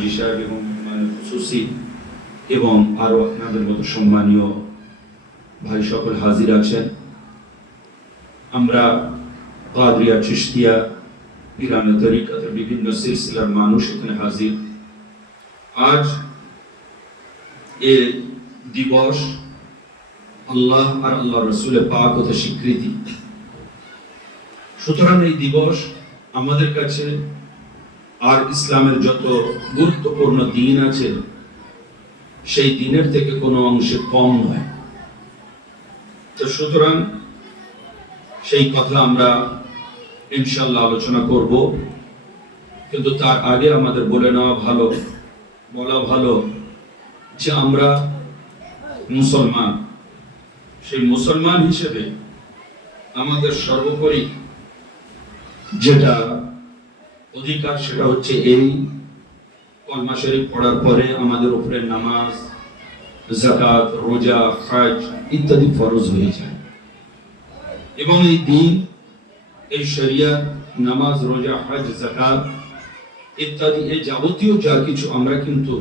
হাজি সাহেব এবং খুশুসি এবং আরো আপনাদের মতো সম্মানীয় ভাই সকল হাজির আছেন। আমরা কাদরিয়া, চিশতিয়া, পীরানা তরিকাতের বিভিন্ন সিলসিলার মানুষ এখানে হাজির। আজ এ দিবস আল্লাহ আর আল্লাহ রসুলের পাক হতে স্বীকৃতি। সুতরাং এই দিবস আমাদের কাছে আর ইসলামের যত গুরুত্বপূর্ণ দিন আছে সেই দিনের থেকে কোনো অংশে কম নয়। তো সুতরাং সেই কথা আমরা ইনশাআল্লাহ আলোচনা করব, কিন্তু তার আগে আমাদের বলা ভালো যে আমরা মুসলমান। সেই মুসলমান হিসেবে আমাদের সর্বোপরি যেটা অধিকার সেটা হচ্ছে এই কলমা শরীফ পড়ার পরে আমাদের উপরে নামাজ, যাকাত, রোজা, হজ ইত্যাদি ফরজ হয়ে যায়। এবং এই দিন, এই শরিয়ত, নামাজ, রোজা, হজ, যাকাত ইত্যাদি এই যাবতীয় যা কিছু আমরা কিন্তু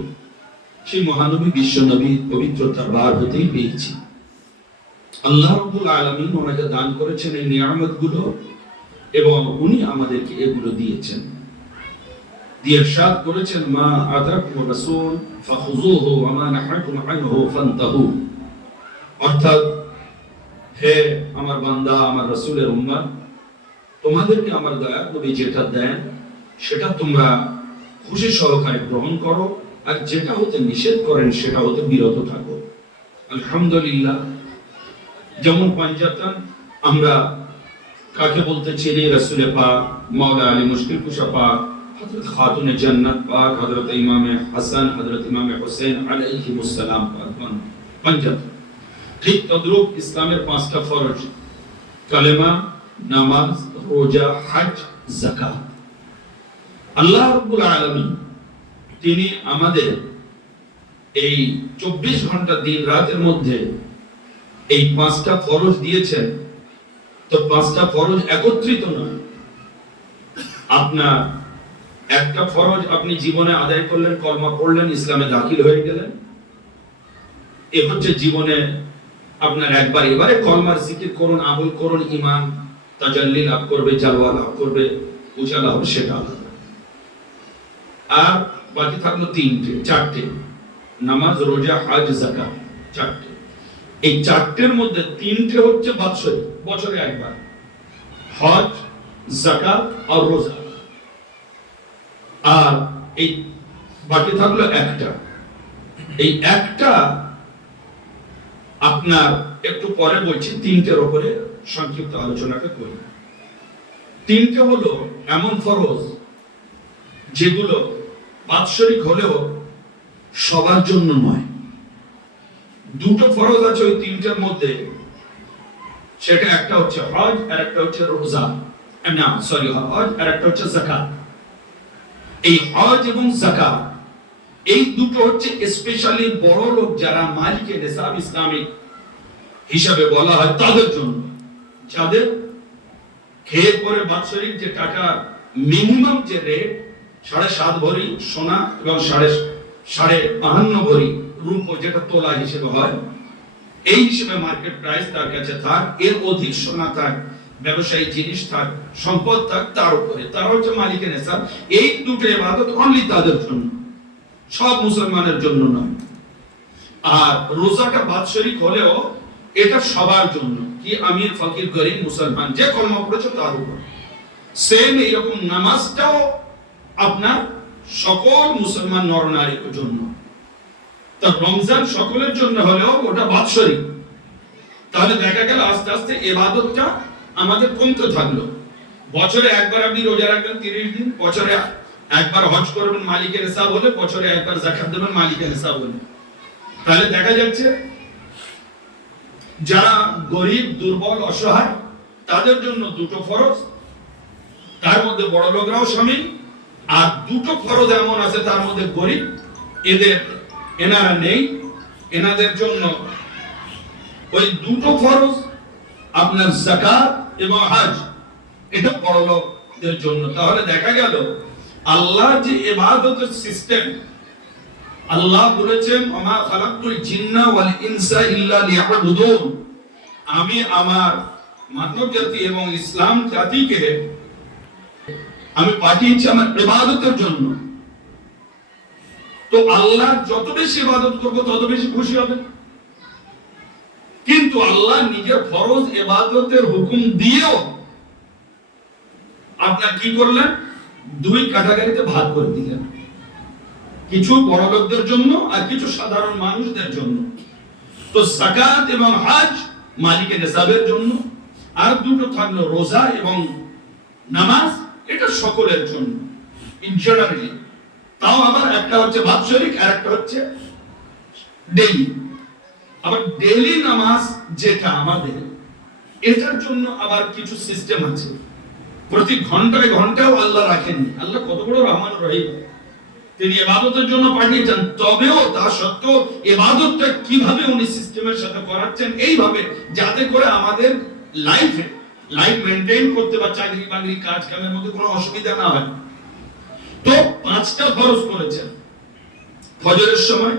সেই মহানবী বিশ্বনবী পবিত্র দরবার হতেই পেয়েছি। আল্লাহ রাব্বুল আলামিন ওনাকে দান করেছেন এই নিয়ামতগুলো এবং উনি আমাদেরকে এগুলো দিয়েছেন, দিয়ে ইরশাদ করেছেন মা আতাকুম রাসূল ফাখুযুহু ওয়া মা নাহাকুম আনহু ফান্তাহু। অর্থাৎ হে আমার বান্দা, আমার রাসূলের উম্মত, তোমাদেরকে আমার দয়ার নবী যেটা দেন সেটা তোমরা খুশি সহকারে গ্রহণ করো, আর যেটা হতে নিষেধ করেন সেটা হতে বিরত থাকো। আলহামদুলিল্লাহ। যেমন পাঞ্জাতন আমরা কাকে বলতে চিনি? রাসূলে পাক, মাওলা আলী মুশকিল কুশা পাক, হযরত খাতুনে জান্নাত পাক, হযরত ইমামে হাসান, হযরত ইমামে হুসাইন আলাইহিমুস সালাম পাক পাঞ্জাতন। ঠিক তদ্রূপ ইসলামের পাঁচটা ফরজ, কালেমা, নামাজ, রোজা, হজ, যাকাত। আল্লাহ রাব্বুল আলামিন তিনি আমাদের এই 24 ঘন্টা দিন রাতের মধ্যে এই পাঁচটা ফরজ দিয়েছেন। তো পাঁচটা ফরজ একত্রিত নয়। আপনার একটা ফরজ আপনি জীবনে আদায় করলেন, কলমা পড়লেন, ইসলামে দাখিল হয়ে গেলেন, এ হচ্ছে জীবনে আপনার একবার। এবারে কলমার জিকির করুন, আমল করুন, ঈমান তাজাল্লি লাভ করবে, জালওয়া লাভ করবে, উজালা হবে, সেটা আলাদা। আর বাকি থাকলো চারটে, নামাজ, রোজা, হজ, যাকাত, চারটে। এই চারটের মধ্যে তিনটে হচ্ছে বাৎসরিক, বছরে একবার, হজ, যাকাত আর রোজা। আর এই বাকি থাকলো একটা। এই একটা আপনার একটু পরে বলছি, তিনটের উপরে সংক্ষিপ্ত আলোচনাটা করি। তিনটে হলো এমন ফরজ যেগুলো বাৎসরিক হলেও সবার জন্য নয়। দুটো ফরজ আছে ওই তিনটের মধ্যে, সেটা একটা হচ্ছে হজ আর একটা হচ্ছে রোজা, হজ আর একটা হচ্ছে যাকাত। এই হজ এবং যাকাত এই দুটো হচ্ছে স্পেশালি বড় লোক যারা মালিকে নিসাব ইসলামিক হিসাবে বলা হয় তাদের জন্য, যাদের খেয়ে পরে বাৎসরিক যে টাকা মিনিমাম যে রেট 7.5 ভরি সোনা এবং 5.5 ভরি রূপ, যেটা তোলা হিসেবে হয়, এই হিসেবে মার্কেট প্রাইস তার কাছে থাক, এর অধিক সোনা থাক, ব্যবসায়ী জিনিস থাক, সম্পদ থাক, তার উপরে তারা হচ্ছে মালিকে নিসাব। এই দুটো ইবাদত অনলি তাদের জন্য, সব মুসলমানের জন্য নয়। আর রোজাটা বাৎসরিক হলেও এটা সবার জন্য, কি আমির, ফকির, গরিব, মুসলমান যে কলমা পড়েছে তার উপর। সেম এইরকম নামাজটাও আপনার সকল মুসলমান নরনারীর জন্য। তা রমজান সকলের জন্য হলেও ওটা বাৎসরিক। তাহলে দেখা গেল আস্তে আস্তে ইবাদতটা আমাদের কমতে থাকলো। বছরে একবার আপনি রোজা রাখবেন 30 দিন, বছরে একবার হজ করবেন মালিকের হিসাব হলে, বছরে একবার যাকাত দেবেন মালিকের হিসাব হলে। তাহলে দেখা যাচ্ছে যারা গরিব, দুর্বল, অসহায় তাদের জন্য দুটো ফরজ, তার মধ্যে বড় লোকরাও শামিল। আর দুটো ফরজ এমন আছে তার মধ্যে গরিব, এনারা নেই, এনাদের জন্য ওই দুটো ফরজ আপনার যাকাত এবং হজ, এটা বড় লোকদের জন্য। তাহলে দেখা গেল আল্লাহ যে ইবাদতের সিস্টেম, আল্লাহ বলেছেন ওমা খালাকতুল জিন্না ওয়াল ইনসা ইল্লা লিয়াবুদুন, আমি আমার মানব জাতি এবং ইসলাম জাতিকে আমি পাঠিয়েছি আমার ইবাদতের জন্য। তো আল্লাহ যত বেশি ইবাদত করব তত বেশি খুশি হবে। কিন্তু আল্লাহ নিজের ফরজ ইবাদতের হুকুম দিয়েও আপনার কি করলেন, দুই ক্যাটাগরিতে ভাগ করে দিলেন, কিছু বড় লোকদের জন্য আর কিছু সাধারণ মানুষদের জন্য। তো যাকাত এবং হজ মালিকের নিসাবের জন্য, আর দুটো থাকলো রোজা এবং নামাজ, এটা সকলের জন্য ইন জেনারেলি। তাও আবার একটা হচ্ছে বাৎসরিক আর একটা হচ্ছে ডেইলি। আবার ডেইলি নামাজ যেটা আমাদের, এটার জন্য আবার কিছু সিস্টেম আছে। প্রতি ঘন্টায় ঘন্টাও আল্লাহ রাখেননি। আল্লাহ কত বড় রহমান রহিম, তিনি ইবাদতের জন্য পাঠিয়েছেন, তবেও তা সত্ত্বেও ইবাদতটা কিভাবে উনি সিস্টেমের সাথে করাচ্ছেন, এইভাবে যাতে করে আমাদের লাইফ মেইনটেইন করতে বা চাকরি বাকরি কাজ কামের মধ্যে কোনো অসুবিধা না হয়। তো পাঁচটা ফরজ করেছেন, ফজরের সময়,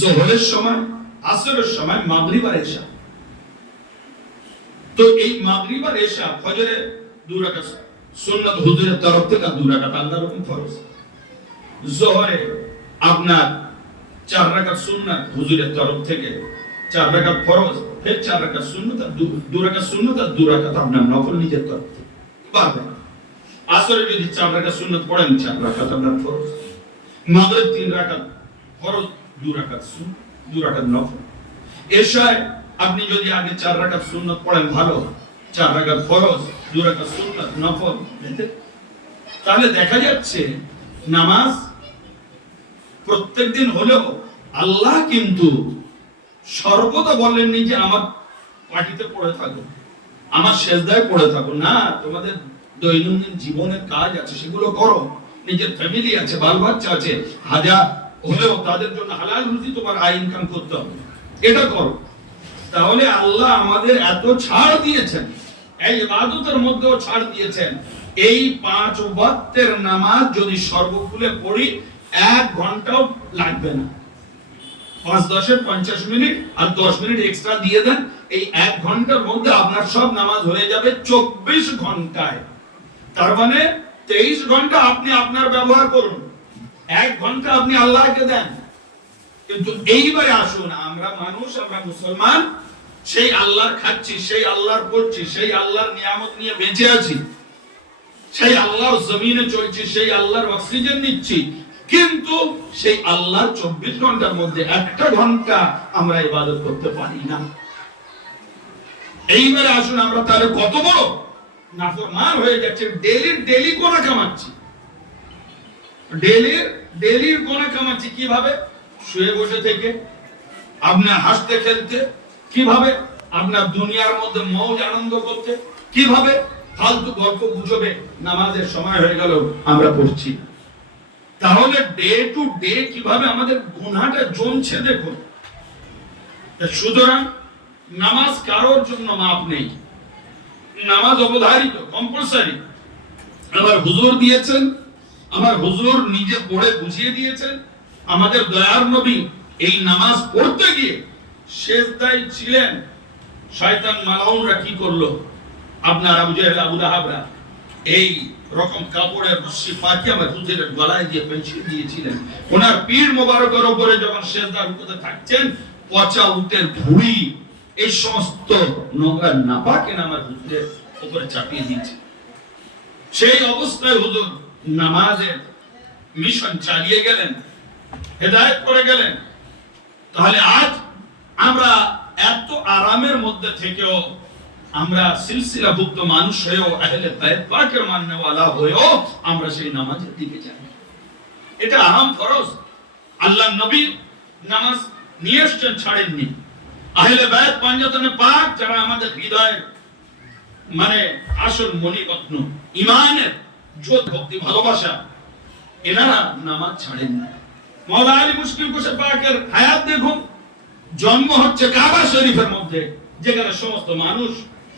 যোহরের সময়, আসরের সময়, মাগরিব আর ইশা। তো এই মাগরিব আর ইশা, ফজরে 2 রাকাত সুন্নাত হুজুরের তরফ থেকে, 2 রাকাত আল্লাহর হুকুম ফরজ। যোহরে আপনার 4 রাকাত সুন্নাত হুজুরের তরফ থেকে, 4 রাকাত ফরজ, ফের 4 রাকাত সুন্নাত আর 2 রাকাত সুন্নাত আর 2 রাকাত আপনার নফল নিজের তরফ থেকে। বারবার আসরে যদি 4 রাকাত সুন্নাত পড়েন, 4 রাকাত আপনার ফরজ। মাগরিব 3 রাকাত ফরজ, 2 রাকাত সুন্নাত, 2 রাকাত নফল। ইশায় আপনি যদি আগে 4 রাকাত সুন্নাত পড়েন ভালো, 4 রাকাত ফরজ, 2 রাকাত সুন্নাত নফল। তাহলে দেখা যাচ্ছে নামাজ প্রত্যেকদিন হলেও আল্লাহ কিন্তু সর্বদা বলেননি যে আমার পাটিতে পড়ে থাকো, আমার সেজদায় পড়ে থাকো। না, তোমাদের দৈনন্দিন জীবনের কাজ আছে, সেগুলো করো। নিজের ফ্যামিলি আছে, বাল বাচ্চা আছে, হাজার হলেও তাদের জন্য হালাল রুজি তোমার আয় ইনকাম করতে হবে, এটা করো। তাহলে আল্লাহ আমাদের এত ছাড় দিয়েছেন, এই ইবাদতের মধ্যেও ছাড় দিয়েছেন। এই 5 ওয়াক্তের নামাজ যদি সর্বকুলে পড়ি 1 ঘন্টাও লাগবে না। 5-10 50 মিনিট আর 10 মিনিট এক্সট্রা দিয়ে দেন, এই 1 ঘন্টার মধ্যে আপনার সব নামাজ হয়ে যাবে 24 ঘন্টায়। তার মানে 23 ঘন্টা আপনি আপনার ব্যবহার করুন, 1 ঘন্টা আপনি আল্লাহকে দেন। কিন্তু এইবারে আসুন, আমরা মানুষ, আমরা মুসলমান, সেই আল্লাহর খাচ্ছি, সেই আল্লাহর পড়ছি, সেই আল্লাহর নিয়ামত নিয়ে বেঁচে আছি, সেই আল্লাহর জমিনে চলছি, সেই আল্লাহর অক্সিজেন নিচ্ছি, কিন্তু সেই আল্লাহর 24 ঘন্টার মধ্যে 1টা ঘন্টা আমরা ইবাদত করতে পারি না। এইবারে আসুন, আমরা তাহলে কত বড় নাফরমান হয়ে যাচ্ছে। ডেলি গোনা কামাচ্ছি, ডেলি গোনা কামাচ্ছি। কিভাবে? শুয়ে বসে থেকে, আপনার হাসতে খেলতে, কিভাবে আপনার দুনিয়ার মধ্যে মৌজ আনন্দ করতে, কিভাবে ফালতু গল্প গুজবে নামাজের সময় হয়ে গেল আমরা পড়ছি। তাহলে ডে টু ডে কিভাবে আমাদের গুনাহটা জমছে দেখুন। সুতরাং নামাজ কারোর জন্য মাপ নেই, নামাজ অবধারিত, কম্পালসারি। আমার হুজুর দিয়েছেন, আমার হুজুর নিজে পড়ে বুঝিয়ে দিয়েছেন। আমাদের দয়ার নবী এই নামাজ পড়তে গিয়ে সেজদায় ছিলেন, শয়তান মালাউনরা কি করলো, আপনার আবু জাহেল, আবু লাহাবরা এই রকম কাপড়ের রশ্মি পাকি আমার হুজুরের গলায় দিয়ে পেঁচিয়ে দিয়েছিলেন। ওনার পীর মোবারকের উপরে যখন সেজদা রুকুতে থাকছেন, পচা উটের ভুঁড়ি, এই সমস্ত নোংরা নাপাকেন আমার হুজুরের উপরে চাপিয়ে দিয়েছে। সেই অবস্থায় হুজুর নামাজের মিশন চালিয়ে গেলেন, হেদায়েত করে গেলেন। তাহলে আজ আমরা এত আরামের মধ্যে থেকেও, আমরা সিলসিলাভুক্ত মানুষ হয়েও, আহলে বাইত পাকের মাননেওয়ালা হয়েও আমরা সেই নামাজের দিকে যাই। এটা আরাম ফরজ। আল্লাহ নবী নামাজ নিয়ে এসেছেন, ছাড়েননি। আহলে বাইত পাঞ্জাতনে পাক, যারা আমাদের হৃদয়ের মানে আসল মণিরত্ন, ইমানের যোদ্ধ, ভক্তি, ভালোবাসা, এনারা নামাজ ছাড়েননি। মাওলা আলী মুশকিল কুশা পাকের হায়াত দেখুন, জন্ম হচ্ছে কাবা শরীফের মধ্যে, যেখানে সমস্ত মানুষ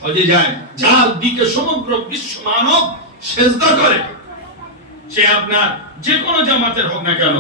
হজে যায়, যার দিকে সমগ্র বিশ্ব মানব সেজদা করে। সে আপনার যে কোনো জামাতের হোক না কেন।